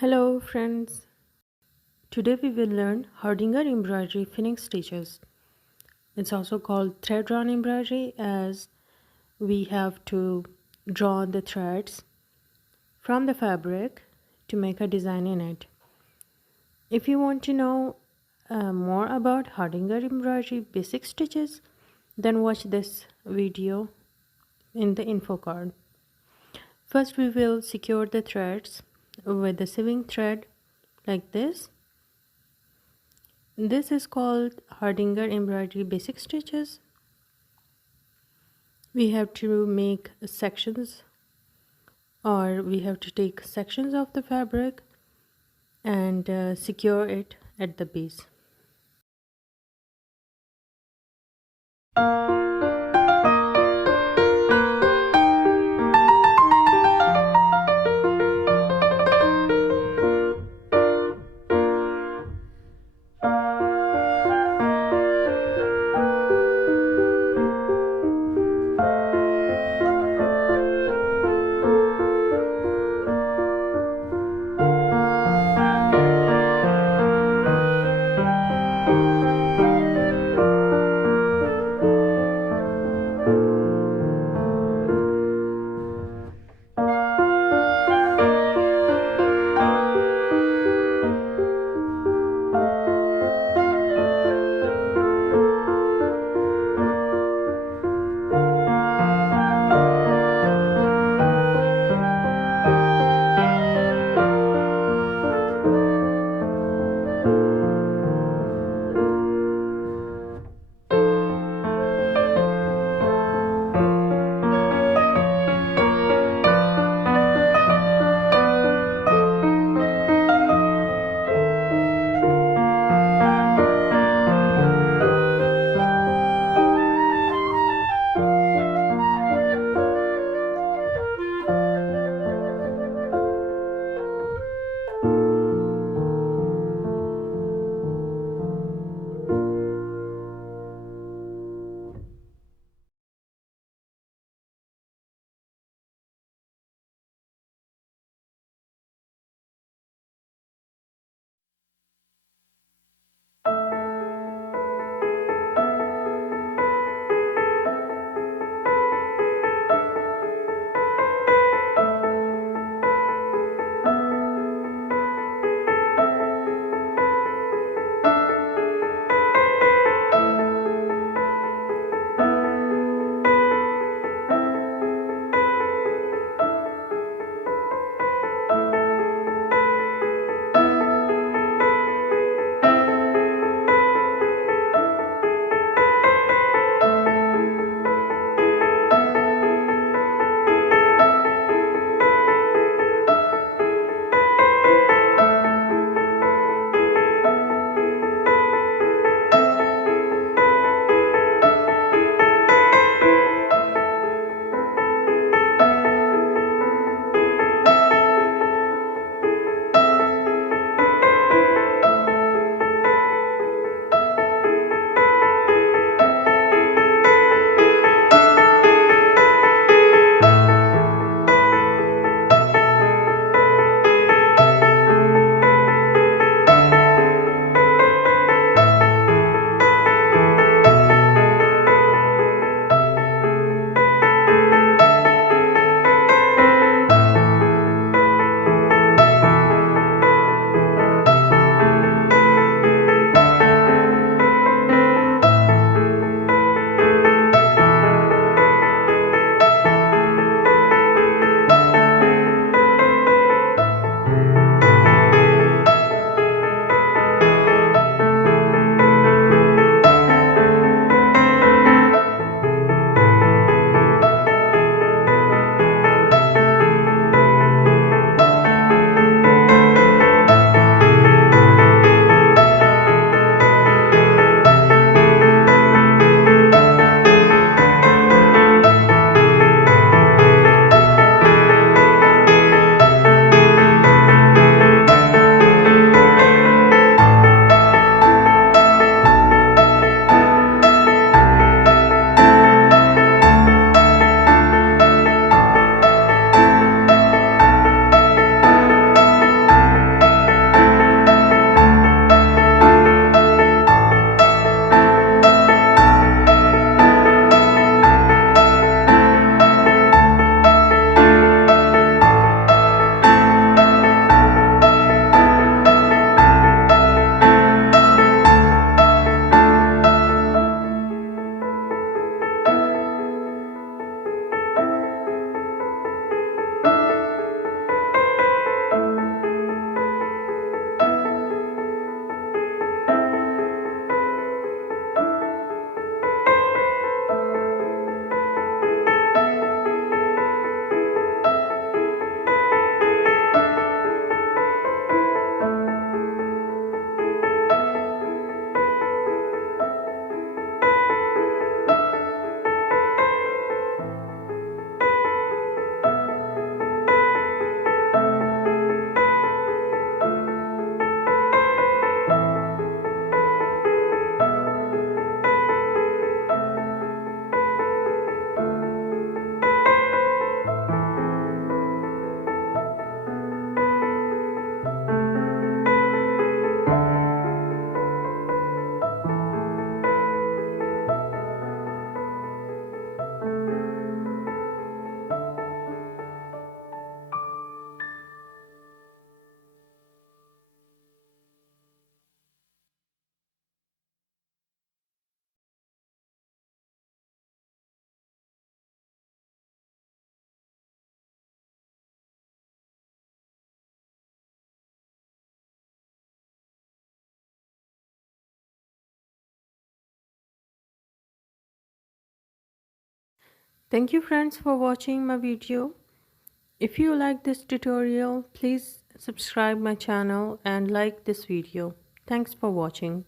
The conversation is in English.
Hello friends, today we will learn Hardanger embroidery finishing stitches. It's also called thread drawn embroidery as we have to draw the threads from the fabric to make a design in it. If you want to know more about Hardanger embroidery basic stitches, then watch this video in the info card. First we will secure the threads with the sewing thread like this. This is called Hardanger embroidery basic stitches. We have to make sections, or we have to take sections of the fabric and secure it at the base. Thank you friends for watching my video. If you like this tutorial, please subscribe my channel and like this video. Thanks for watching.